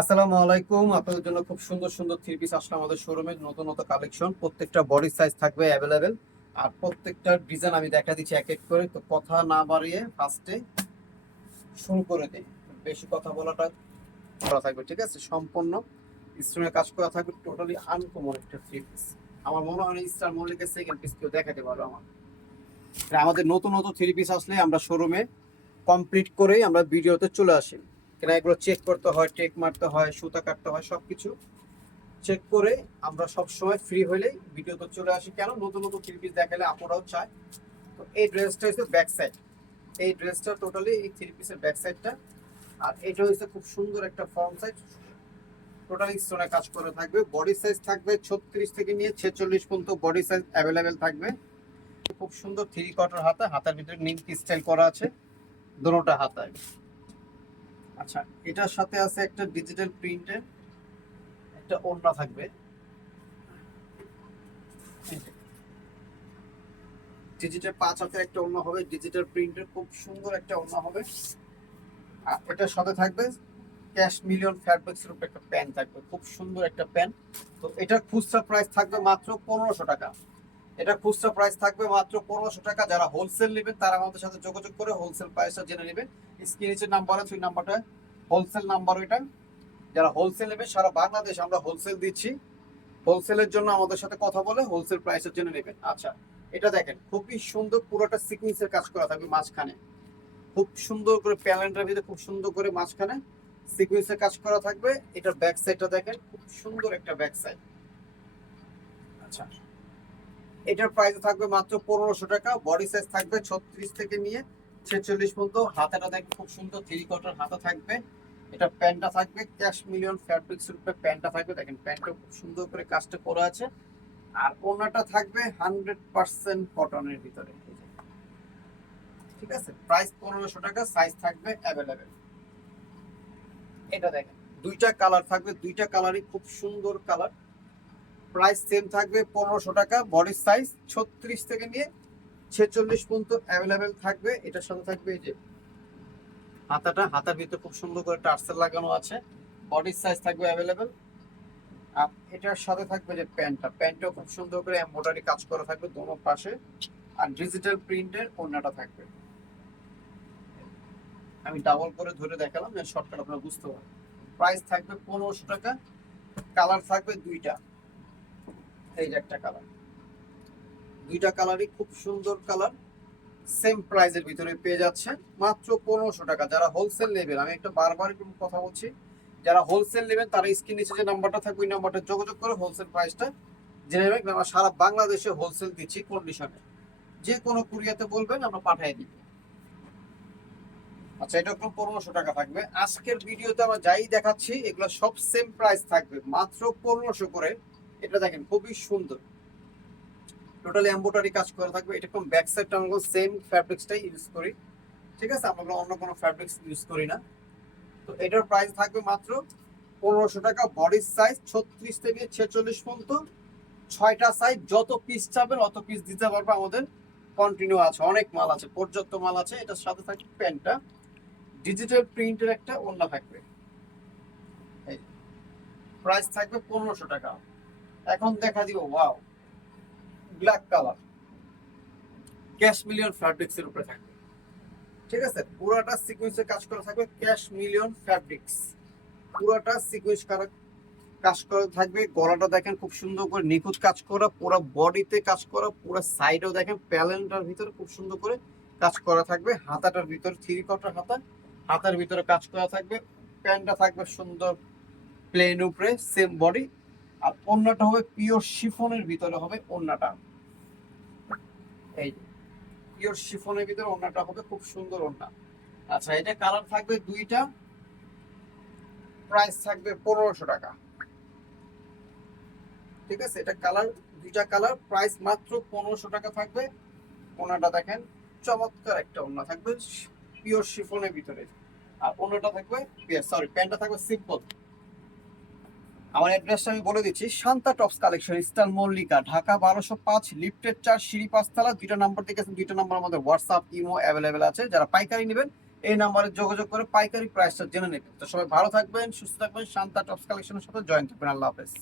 আসসালামু আলাইকুম। আপনাদের জন্য খুব সুন্দর সুন্দর থ্রি পিস আসলে আমাদের শোরুমে নতুন নতুন কালেকশন প্রত্যেকটা বডি সাইজ থাকবে অ্যাভেলেবেল আর প্রত্যেকটা ডিজাইন আমি দেখা দিচ্ছি এক এক করে। তো কথা না বাড়িয়ে ফার্স্টে শুরু করে দিই। বেশি কথা বলাটা করা থাকবে, ঠিক আছে? সম্পূর্ণ স্টোনের কাজ করা থাকবে। টোটালি আনকমন একটা থ্রি পিস আমার মনে হয় স্টার মল্লিকের সেকেন্ড পিস কেউ দেখাতে পারবে আমার। আমাদের নতুন নতুন থ্রি পিস আসলে আমরা শোরুমে কমপ্লিট করেই আমরা ভিডিওতে চলে আসি। কেন এগুলো চেক করতে হয়, টেক মারতে হয়, সুতা কাটতে হয় সব কিছু চেক করে আমরা সব সময় ফ্রি হলেই ভিডিওতে চলে আসি। কেন? নতুন নতুন থ্রি পিস দেখালে আপনারাও চায়। তো এই ড্রেসটা হচ্ছে ব্যাক সাইড এই ড্রেসটা টোটালি এই থ্রি পিসের ব্যাক সাইডটা আর এটা হচ্ছে খুব সুন্দর একটা ফর্ম সাইজ টোটালি স্টোনে কাজ করে থাকবে। বডি সাইজ থাকবে ছত্রিশ থেকে নিয়ে ছেচল্লিশ পর্যন্ত বডি সাইজ অ্যাভেলেবেল থাকবে। খুব সুন্দর থ্রি কটার হাতা, হাতার ভিতরে নিমকি স্টাইল করা আছে। দোনোটা হাতায় আচ্ছা এটার সাথে আছে একটা ডিজিটাল প্রিন্টের একটা ওড়না থাকবে। ডিজিটাল পাঁচ হাতের একটা ওড়না হবে ডিজিটাল প্রিন্টের খুব সুন্দর একটা ওড়না হবে। আর এটার সাথে থাকবে ক্যাশ মিলিয়ন ফ্যাব্রিক্সের উপর একটা প্যান থাকবে, খুব সুন্দর একটা প্যান তো এটার খুচরা প্রাইস থাকবে মাত্র পনেরোশো টাকা। এটা খুচরা প্রাইস থাকবে মাত্র পনেরোশো টাকা। যারা হোলসেল নেবেন, তারা আমাদের সাথে যোগাযোগ করে হোলসেল প্রাইসটা জেনে নেবেন। স্ক্রিনে যে নাম্বার আছে, ওই নাম্বারটা হোলসেল নাম্বার ওইটা। যারা হোলসেল নেবে সারা বাংলাদেশ আমরা হোলসেল দিচ্ছি। হোলসেলের জন্য আমাদের সাথে কথা বলে হোলসেল প্রাইসের জন্য নেবেন। আচ্ছা এটা দেখেন, খুবই সুন্দর পুরোটা সিকুয়েন্সের কাজ করা থাকবে মাঝখানে। খুব সুন্দর করে প্যালেন্টার ভিতরে খুব সুন্দর করে মাঝখানে সিকুয়েন্সের কাজ করা থাকবে। এটার ব্যাক সাইডটা দেখেন, খুব সুন্দর একটা ব্যাক সাইড আচ্ছা। এটার প্রাইস থাকবে মাত্র পনেরোশো টাকা বডি সাইজ থাকবে ছত্রিশ থেকে নিয়ে ছেচল্লিশ পর্যন্ত। হাতাটা দেখবে খুব সুন্দর থ্রি কোয়ার্টার হাতা থাকবে। এটা প্যান্টটা থাকবে ক্যাশ মিলিয়ন ফ্যাব্রিক্স রূপে প্যান্টটা থাকবে। দেখেন প্যান্টটা খুব সুন্দর করে কাজটা করা আছে। আর ওনাটা থাকবে হান্ড্রেড পার্সেন্ট কটনের ভিতরে। ঠিক আছে? প্রাইস পনেরোশো টাকা সাইজ থাকবে অ্যাভেলেবেল এটা দেখেন, দুইটা কালার থাকবে, দুইটা কালারই খুব সুন্দর কালার প্রাইস সেম থাকবে পনেরোশো টাকা বডি সাইজ ছত্রিশ থেকে নিয়ে ছেচল্লিশ পর্যন্ত অ্যাভেলেবেল থাকবে। এটার সাথে থাকবে এই যে হাতাটা। হাতার ভিতরে খুব সুন্দর করে টার্সেল লাগানো আছে। বডি সাইজ থাকবে অ্যাভেলেবেল আর এটার সাথে থাকবে যে প্যান্টটা। প্যান্টটাও খুব সুন্দর করে এমব্রয়ডারি কাজ করা থাকবে দোনো পাশে। আর ডিজিটাল প্রিন্টের ওড়নাটা থাকবে। আমি ডাবল করে ধরে দেখালাম যে শর্টকাট আপনারা বুঝতে পারেন প্রাইস থাকবে পনেরোশো টাকা কালার থাকবে দুইটা। এই একটা কালার দুইটা কালারই খুব সুন্দর কালার সেম প্রাইজের ভিতরে পেয়ে মাত্র পনেরোশো টাকা। যারা হোলসেল নেবেন, আমি একটা বারবার একটু কথা বলছি, যারা হোলসেল নেবেন, তারা স্ক্রিন নিচে যে নাম্বারটা থাকবে, ওই নাম্বারটা যোগাযোগ করে হোলসেল প্রাইসটা জেনে নেবেন। আমরা সারা বাংলাদেশে হোলসেল দিচ্ছি কন্ডিশনে যে কোনো কুরিয়াতে বলবেন, আমরা পাঠিয়ে দিই আচ্ছা এটা কোনো পনেরোশো টাকা থাকবে। আজকের ভিডিওতে আমরা যাই দেখাচ্ছি, এগুলো সব সেম প্রাইস থাকবে, মাত্র পনেরোশো করে। এটা দেখেন, খুবই সুন্দর। টোটালি এম্বোটারি কাজ করা থাকবে। এটা কোন ব্যাক সাইডটা আমরা সেম ফ্যাব্রিক্সটাই ইউজ করি। ঠিক আছে? আমরা অন্য কোনো ফ্যাব্রিক্স ইউজ করি না। তো এটার প্রাইস থাকবে মাত্র পনেরোশো টাকা। বডি সাইজ ছত্রিশ থেকে ছেচল্লিশ পর্যন্ত। ছয়টা সাইজ যত পিস চাবেন, অত পিস দিতে পারবে আমাদের। কন্টিনিউ আছে। অনেক মাল আছে। পর্যাপ্ত মাল আছে। এটার সাথে থাকবে প্যান্টটা। ডিজিটাল প্রিন্টের একটা ওড়না থাকবে। প্রাইস থাকবে পনেরোশো টাকা। এখন দেখা দিব wow black colour cash million fabrics এর উপরে থাকবে। ঠিক আছে? পুরোটা সিকোয়েন্সে কাজ করা থাকবে ক্যাশ মিলিয়ন ফ্যাব্রিক্স পুরোটা সিকোয়েন্স করা, কাজ করা থাকবে। গলাটা দেখেন খুব সুন্দর করে নিখুঁত কাজ করা, পুরো বডিতে কাজ করা, পুরো সাইডেও দেখেন প্যালেন্টার ভিতরে খুব সুন্দর করে কাজ করা থাকবে। হাতাটার ভিতরে থ্রি কটার হাতা। হাতার ভিতরে কাজ করা থাকবে। প্যান্টটা থাকবে সুন্দর প্লেন উপরে সেম বডি আর ওড়নাটা হবে পিওর শিফনের ভিতরে হবে ওড়নাটা এই পিওর শিফনের ভিতরে ওড়নাটা হবে খুব সুন্দর ওড়না আচ্ছা এটা কালার থাকবে দুইটা প্রাইস থাকবে পনেরোশো টাকা। ঠিক আছে, এটা কালার, দুইটা কালার প্রাইস মাত্র পনেরোশো টাকা থাকবে। ওনাটা দেখেন, চমৎকার একটা ওড়না থাকবে পিওর শিফনের ভিতরে। আর ওনাটা থাকবে সরি প্যান্টটা থাকবে সিম্পল আমার অ্যাড্রেসটা আমি বলে দিচ্ছি, Shanta tops collection eastern Mallika, Dhaka বারোশো পাঁচ, লিফটের চার, সিঁড়ি পাঁচতলা, দুইটা নাম্বার থেকে দুইটা নাম্বার আমাদের হোয়াটসঅ্যাপ ইমো অ্যাভেলেবেল আছে। যারা পাইকারি নেবেন, এই নাম্বারে যোগাযোগ করে পাইকারি প্রাইসটা জেনে নেবেন। তো সবাই ভালো থাকবেন, সুস্থ থাকবেন, শান্তা টপস কালেকশনের সাথে জয়েন থাকবেন। আল্লাহ হাফেজ।